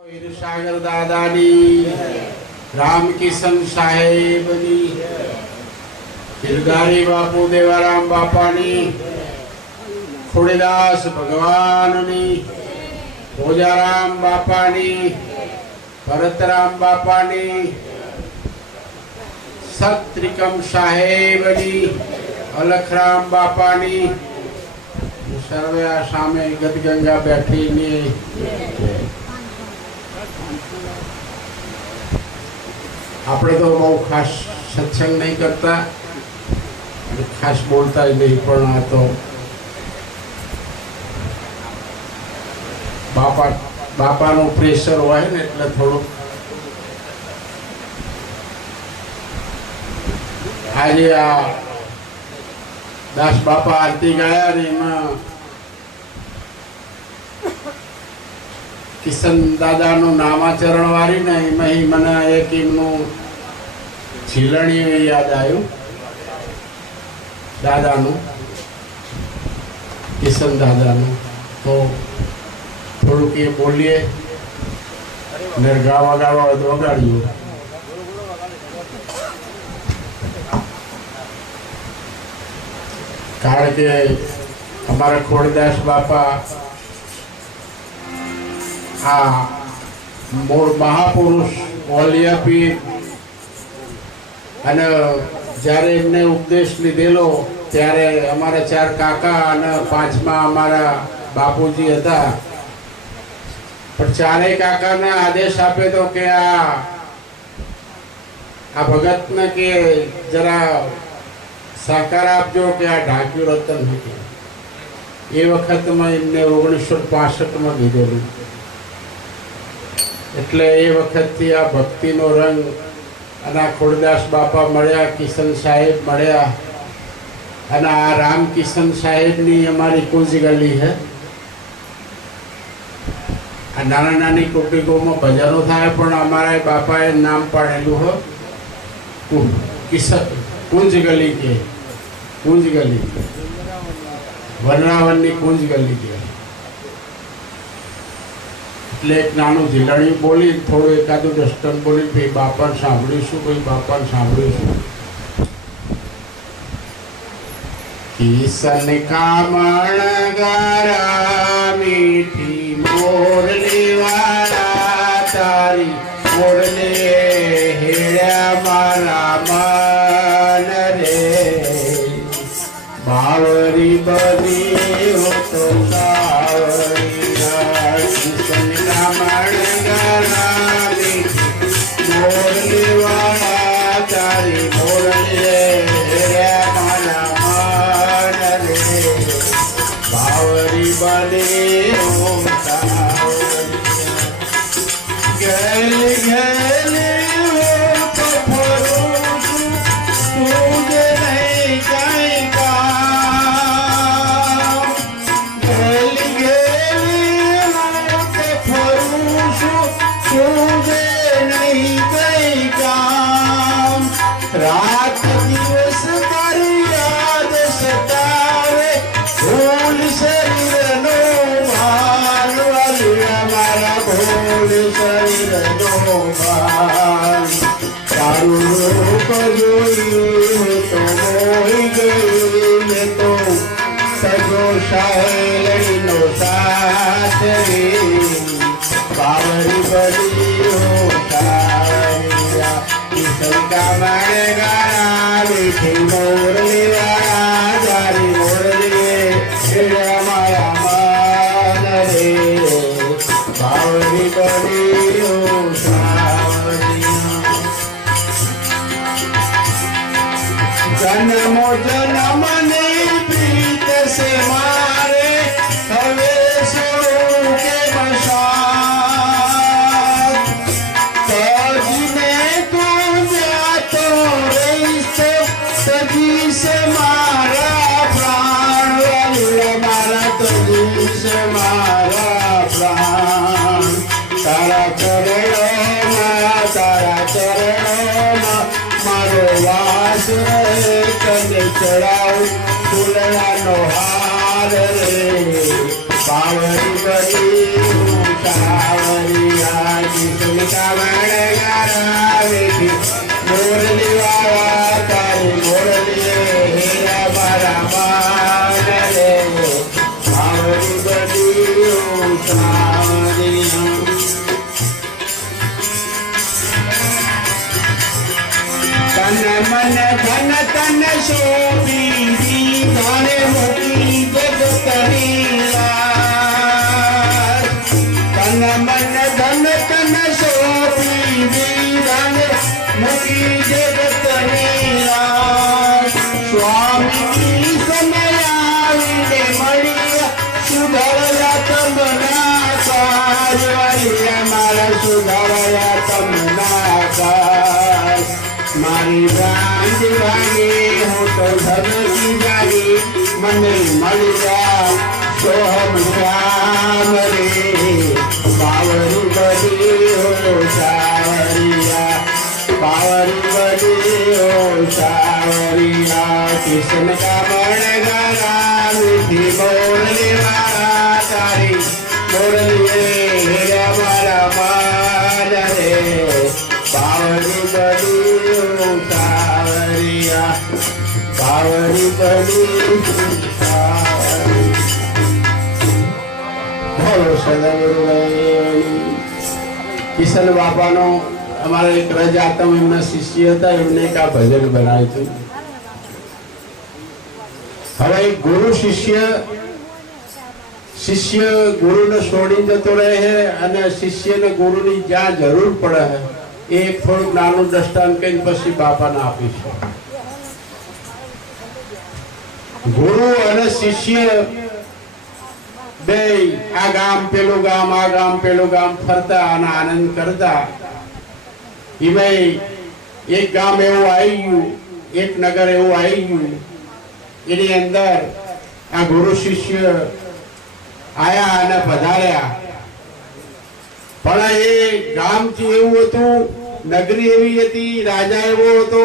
હીરસાગર દાદાની રામકિશન સાહેબની ગિરધારી બાપુ દેવારામ બાપાની ખોડીદાસ ભગવાનની ભોજારામ બાપાની ભરતરામ બાપાની સત્રિકમ સાહેબની અલખરામ બાપાની સર્વે આ સામે ગદગંગા બેઠીની આપણે તો બહુ ખાસ સત્સંગ નહીં કરતા ખાસ બોલતા જ નહીં, પણ આ તો બાપા, બાપાનું પ્રેશર હોય ને એટલે થોડુંક આજે આ દાસ બાપા આરતી ગયા ને એમાં કિશન દાદાનું નામાચરણ વાળી ને એમાં મને એક એમનું ઝીલણીઓ યાદ આવ્યું. દાદાનું. કિશન દાદાનું. તો થોડુંક એ બોલીએ. ને ગાવા ગાવા હોય તો વગાડીએ કારણ કે અમારા ખોડદાસ બાપા આ મૂળ મહાપુરુષ ઓલિયાપીર. અને જ્યારે એમને ઉપદેશ લીધેલો, ત્યારે અમારા ચાર કાકા અને પાંચમા અમારા બાપુજી હતા. પણ ચારેય કાકાને આદેશ આપ્યો તો કે આ આ ભગતને કે જરા સહકાર આપજો કે આ ઢાંક્યું રતન હતું. એ વખતમાં એમને ઓગણીસો પાસઠમાં કીધેલું. એટલે એ વખતથી આ ભક્તિનો રંગ અને આ ખોડદાસ બાપા મળ્યા, કિશન સાહેબ મળ્યા અને આ રામ સાહેબની અમારી કુંજ ગલી છે. આ નાના નાની કુટુંબોમાં ભજનો થાય પણ અમારા બાપાએ નામ પાડેલું હો. કિશન, કુંજ ગલી કે, કુંજ ગલી વનરાવનની કુંજ ગલી કે. એટલે નાનું ધીલાણી બોલી, થોડું એકાદું ડસ્ટન બોલી, ભાઈ બાપા સાંભળીશું, ભાઈ બાપા સાંભળીશું. કિશન કામણ ગારા મીઠી મોરલી વાળા તારી મોરલી હેળ્યા મારા કિશન કામણે ગાણા મારી રાંજ વાગે હું તો ધનકી જાગી મને મળી જા સોહમ શ્યામ રે પાવરી બધી હો સાવરિયા પાવરી બધી હો સાવરિયા કિશન કામણ ગારા મીઠી બોલની બધી સાવરિયા બોલો અમારા એક રજાતમ એમના શિષ્ય હતા, એમને એક આ ભજન બનાવ્યું હતું હવે ગુરુ શિષ્ય શિષ્ય ગુરુને છોડી જતો રહે છે અને શિષ્યને ગુરુની જ્યાં જરૂર પડે, એ થોડુંક નાનું દ્રષ્ટાંત કહીને પછી બાપાને આપીશું. ગુરુ અને શિષ્ય બે આ ગામ પેલું ગામ, આ ગામ પેલું ગામ ફરતા અને આનંદ કરતા. એમાં એક ગામ એવું આવી ગયું, એક નગર એવું આવી ગયું. એની અંદર આ ગુરુ શિષ્ય આયા અને પધાર્યા. પણ એ ગામ એવું હતું, નગરી એવી હતી, રાજા એવો હતો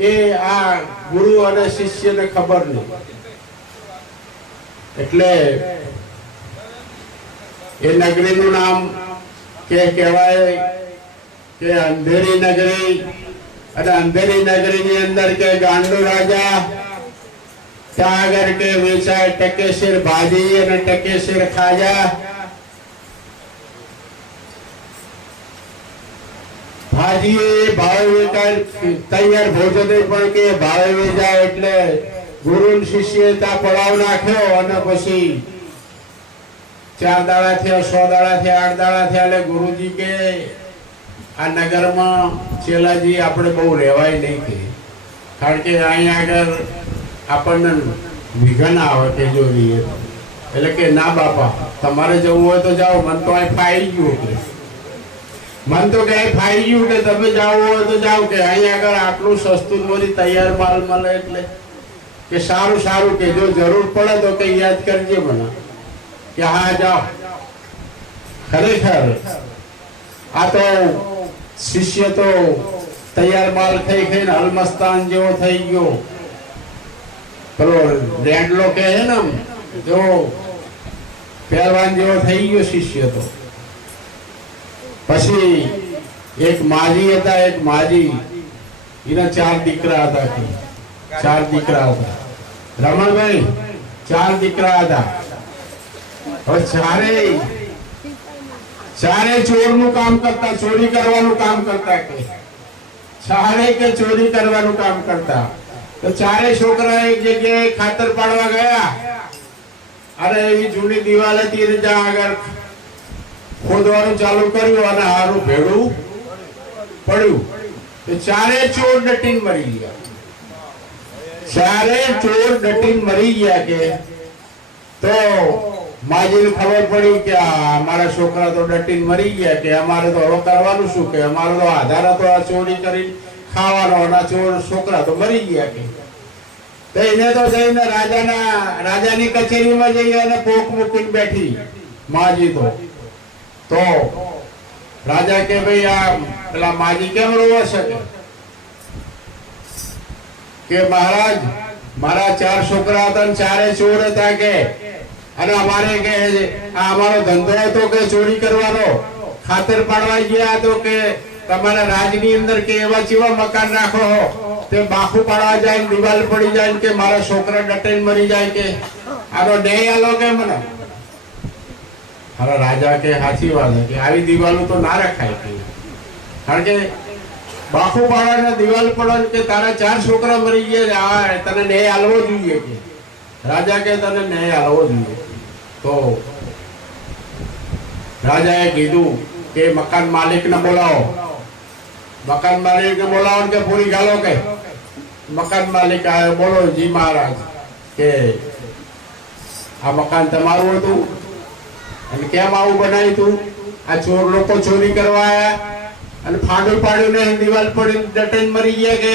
એ આ ગુરુ અને શિષ્યને ખબર નહીં. એટલે એ નગરીનું નામ કે કહેવાય કે અંધેરી નગરી અને અંધેરી નગરીની અંદર કે ગાંડુ રાજા ત્યાં આગળ કે વેચાય, ટકેશીર ભાજી અને ટકેશીર ખાજા ભાજી એ ભાવે તૈયાર ભોજન પણ કે ભાવે વેચાય એટલે ગુરુ શિષ્ય ત્યાં પડાવ નાખ્યો અને પછી ચાર દાડા થયા, સો દાડા થયા, આઠ દાડા થયા એટલે ગુરુજી કે આ નગરમાં ચેલાજી આપણે બહુ રહેવાય નહીં કે. કારણ કે અહીંયા આગળ આપણને વિઘન આવે કે જો રહીએ એટલે કે ના બાપા, તમારે જવું હોય તો જાઓ, મન તો અહીં ફાઈ ગયું કે મન તો કે અહીં ફાઈ ગયું કે તમે જાઓ હોય તો જાઓ કે અહીં આગળ આટલું સસ્તું મોરી તૈયાર માલ મળે એટલે કે સારું સારું કે જો જરૂર પડે તો કઈ યાદ કરજે મને. કે હા, જાઓ. ખરેખર આ તો શિષ્ય તો તૈયાર માલ ખાઈ ખાઈને અલમસ્તાન જેવો થઈ ગયો. પેલો રેડલો કે છે ને જો પહેલવાન જેવો થઈ ગયો શિષ્ય તો. પછી એક માજી હતા, એક માજી. એના ચાર દીકરા હતા ચાર દીકરા હતા. રમણભાઈ, ચાર દીકરા હતા. હવે ચારે ચારે ચોરનું કામ કરતા, ચોરી કરવાનું કામ કરતા કે. ચારે કે ચોરી કરવાનું કામ કરતા. તો ચારે છોકરા એક જગ્યાએ ખાતર પાડવા ગયા. અરે એવી જૂની દિવાલ હતી ત્યાં આગળ ખોદવાનું ચાલુ કર્યું અને હારું ભેડું પડ્યું. ચારે ચોર ડટીને મરી ગયા. ચારે ચોર ડટીને મરી ગયા કે? તો માજીને ખબર પડી કે અમારા છોકરા તો ડટીન મરી ગયા કે અમારે તો હવે કરવાનું શું કે? અમારો તો આધાર હતો આ ચોરી કરી ખાવાનો અને ચોર છોકરા તો મરી ગયા કે? તો એને તો જઈને રાજાના, રાજાની કચેરીમાં જઈ અને પોક મૂકીને બેઠી. માજી તો. તો રાજા કે ભાઈ આ પેલા માજી કેમ રોવે છે કે? મહારાજ, મારા ચાર છોકરા હતા ને ચારે ચોર હતા કે. અને અમારે કે આ અમારો ધંધો હતો કે ચોરી કરવાનો. ખાતર પાડવા ગયા તો કે તમારા રાજની અંદર કે એવા જેવા મકાન રાખો તે બાખું પાડવા જાય દિવાલ પડી જાય કે મારા છોકરા ડટેન મરી જાય કે. આનો ડે આલો કે મને? મારા રાજા કે સાચી વાત કે આવી દિવાલો તો ના રખાય કારણ કે બાખું દિવાલ પડે કે તારા ચાર છોકરા મરી ગયા આ તને ન્યાય આલવો જોઈએ કે. રાજા કે તને ન્યાય આલવો જોઈએ. તો રાજાએ કીધું કે મકાન માલિકને બોલાવો. મકાન માલિકને બોલાવો કે પૂરી ગાલો કે. મકાન માલિક આવ્યો બોલો, જી મહારાજ, કે આ મકાન તમારું હતું? અને કેમ આવું બનાવ્યું તું? આ ચોર લોકો ચોરી કરવા આવ્યા અને ફાડું પાડ્યું ને દિવાલ પડી ડટેન મરી ગયા કે?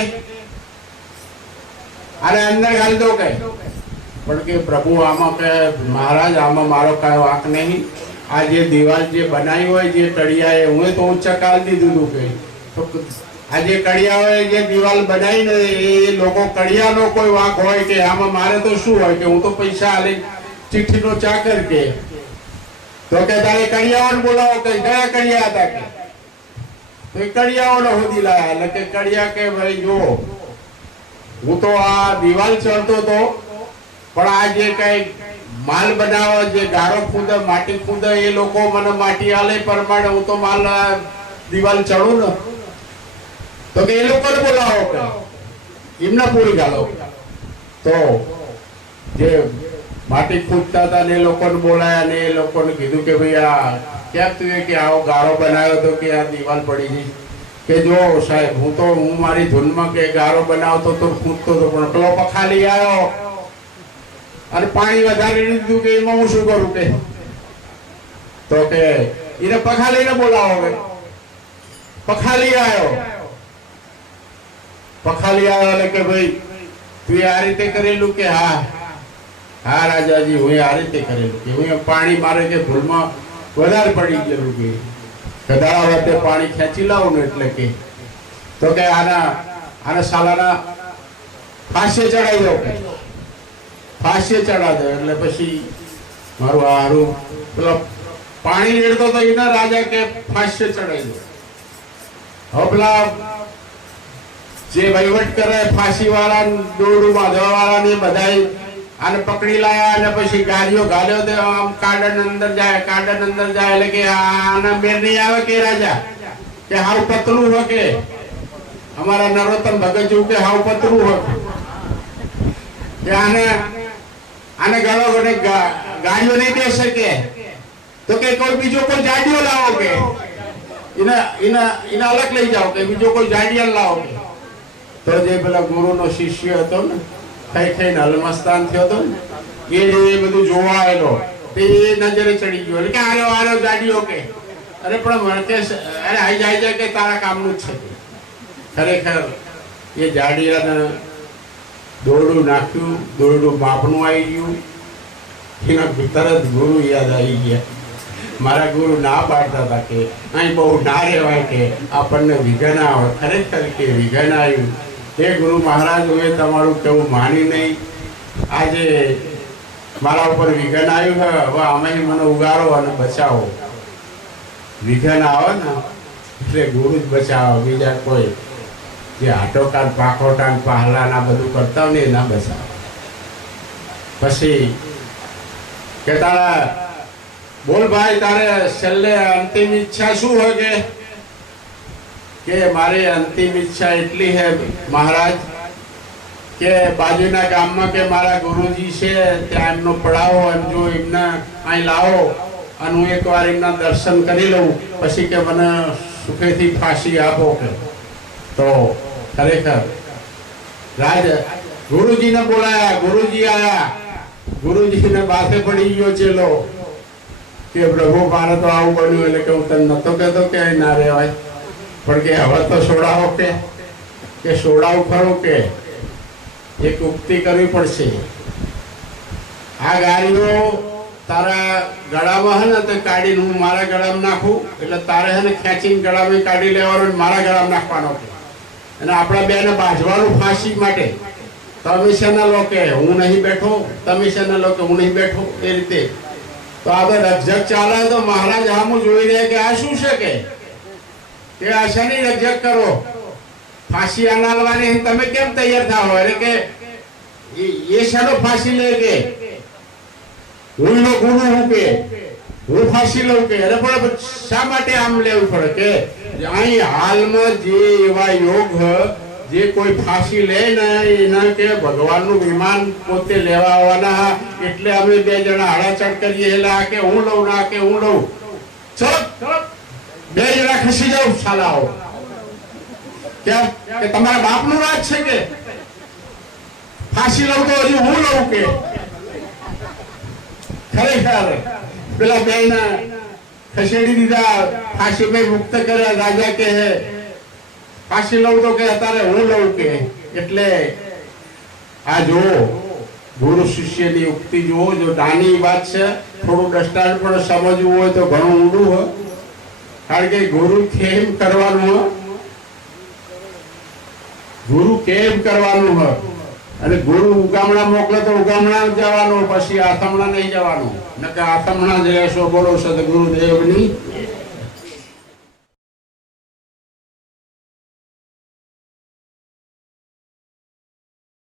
અરે અંદર ગાલી દો કે. પણ કે પ્રભુ, આમાં કે મહારાજ, આમાં મારો કાંઈ વાંક નહીં. આ જે દિવાલ જે બનાવી હોય, જે કડિયા એ હું તો ઊંચા કાલ દીધું હતું કે. આ જે કડિયાઓએ જે દિવાલ બનાવી ને એ લોકો કડિયાનો કોઈ વાંક હોય કે? આમાં મારે તો શું હોય કે? હું તો પૈસા આલી ચિઠ્ઠીનો ચાકર કે. તો કે તારે કડિયાઓને બોલાવો કે કયા કડિયા હતા કે? તો કડિયાઓને હોદી લાયા. એટલે કે કડિયા કે ભાઈ, જો, હું તો આ દિવાલ ચડતો તો, પણ આ જે કઈ માલ બનાવો, જે ગારો ખુદે, માટી ખુદે, એ લોકો મને માટી આલે પ્રમાણે હું તો માલ દિવાલ ચડું ને. તો કે એ લોકોને બોલાવો કે? એમને પૂરી ગાલો તો જે માટી ખોદતા હતા ને એ લોકોને બોલાયા ને એ લોકોને કીધું કે ભાઈ આ, ક્યાં તું કે આવો ગારો બનાવ્યો હતો કે આ દિવાલ પડી ગઈ. કે જો સાહેબ, હું તો, હું મારી ધૂનમાં કે ગારો બનાવતો તો કૂદતો હતો પણ પેલો પખાલી આવ્યો. અને પાણી વધારી દીધું કે એમાં હું શું કરું કે? તો કે એને પખાલીને બોલાવો કે પખાલી આવ્યો. પખાલી આવ્યો એટલે કે ભાઈ, તું આ રીતે કરેલું કે હા? હા, રાજાજી, હું આ રીતે કરેલું કે હું પાણી મારે કે ભૂલમાં વધારે પડી ગયેલું કે કદાળા વખતે પાણી ખેંચી લાવો ને એટલે કે. તો કે આના આના સાલાના ફાંસે ચડાવી દો કે. ફાંસે ચડાવી દો એટલે પછી મારું આરું પેલો પાણી રેડતો તો એના રાજા કે ફાંસે ચડાવી દો. હવે જે વહીવટ કરે ફાંસી વાળા દોરડું બાંધવા વાળા ને બધા આને પકડી લાયા અને પછી ગાડીઓ ગાડ્યો તો આમ કાડન અંદર જાય, કાડન અંદર જાય એટલે કે આના મેર નહીં આવે કે રાજા? કે હાવ પતલું હો કે? અમારા નરોત્તમ ભગત જેવું કે હાવ પતલું હોય. કે આને આને ગાળો ગણે ગાડીઓ નહીં દે શકે. તો કે કોઈ બીજો કોઈ જાડીઓ લાવો કે? એના એના એના અલગ લઈ જાઓ કે બીજો કોઈ જાડીયા લાવો તો જે પેલા ગુરુનો શિષ્ય હતો ને થઈ થઈને અલમસ્તાન થયો હતો ને એ બધું જોવા આવેલો તે એ નજરે ચડી ગયો. એટલે કે આરો આરો ગાડીઓ કે. અરે, પણ મને અરે, આઈ જાય જાય કે તારા કામનું જ છે? ખરેખર, એ જાડિયાને દોરડું નાખ્યું, દોરડું બાપનું આવી ગયું. એના તરત ગુરુ યાદ આવી ગયા. મારા ગુરુ ના પાડતા હતા કે, અહીં બહુ ના રહેવાય કે, આપણને વિઘન આવે. ખરેખર કે વિઘન આવ્યું. હે ગુરુ મહારાજ હવે તમારું કેવું માની નહીં. આજે મારા ઉપર વિઘન આવ્યું છે, હવે અમે મને ઉગારો અને બચાવો. વિઘન આવે ને, એટલે ગુરુ જ બચાવો, બીજા કોઈ. જે હાટોકાન પાખોટાન પહેલાના બધું કરતા હોય ને એ ના બચાવો. પછી કે તારા બોલ ભાઈ, તારે છેલ્લે અંતિમ ઈચ્છા શું હોય કે? કે મારી અંતિમ ઈચ્છા એટલી હે મહારાજ, કે બાજુના ગામમાં કે મારા ગુરુજી છે, ત્યાં એમનો પડાવો, એમ જો એમને અહીં લાવો, અને હું એકવાર એમના દર્શન કરી લઉં, પછી કે મને સુખેથી ફાંસી આપો કે. તો ખરેખર, રાજ, ગુરુજીને બોલાયા, ગુરુજી આયા. ગુરુજીને બાથે પડી ગયો ચેલો. કે પ્રભુ, મારે તો આવું બન્યું, એટલે કે હું તને નતો કહેતો કે ના રહેવાય. પણ કે હવે તો સોડાવો કે? કે સોડાવું ખરો કે? એક ઉક્તિ કરવી પડશે. આ ગાડીઓ તારા ગળામાં હે ને, તે કાઢીને હું મારા ગળામાં નાખું. એટલે તારે હે ને ખેંચીને ગળામાં કાઢી લેવાનો મારા ગળામાં નાખવાનો કે. અને આપણા બેને બાજવાનું ફાંસી માટે. તમે શેના લો કે હું નહીં બેઠો, તમે શેના લો કે હું નહીં બેઠો, એ રીતે. તો આ બધા રક્ષક ચાલે તો મહારાજ આમ જોઈ રહ્યા કે આ શું છે કે? કે આ રક્ષક કરો. ફાંસી અનાલવાની તમે કેમ તૈયાર થાઓ? એટલે કે એ- શાનો ફાંસી લે કે? હું એનો ગુરુ હું કે? હું ફાંસી લઉં કે? અરે પણ શા માટે આમ લેવું પડે કે? અહીં હાલમાં જે એવા યોગ જે કોઈ ફાંસી લે ને એના કે ભગવાનનું વિમાન પોતે લેવા આવવાના એટલે અમે બે જણા હળાચડ કરીએ એટલે આ કે હું લઉં, ના કે હું લઉં. ચલો. બે જણા ખસી જાવ શાલાઓ. કે તમારા બાપનું રાજ છે કે? ફાંસી લઉં તો હજી હું લઉં કે? ખરેખર, પેલા બે ખસેડી દીધા, ફાંસી ભાઈ મુક્ત કર્યા, રાજા કે ફાંસી લઉં તો કે અત્યારે હું લઉં કે? એટલે આ જો, ગુરુ શિષ્યની ઉક્તિ જુઓ, જો નાની વાત છે, થોડું દ્રષ્ટાંત પણ સમજવું હોય તો ઘણું ઊંડું હોય. કારણ કે ગુરુ કેમ કરવાનું હોય ગુરુ કેમ કરવાનું હોય અને ગુરુ ઉગામણા મોકલે તો ઉગામણા જવાનું, પછી આથમણા નહીં જવાનું. નકર આથમણા જ રહેશો બોલો સદગુરુ દેવની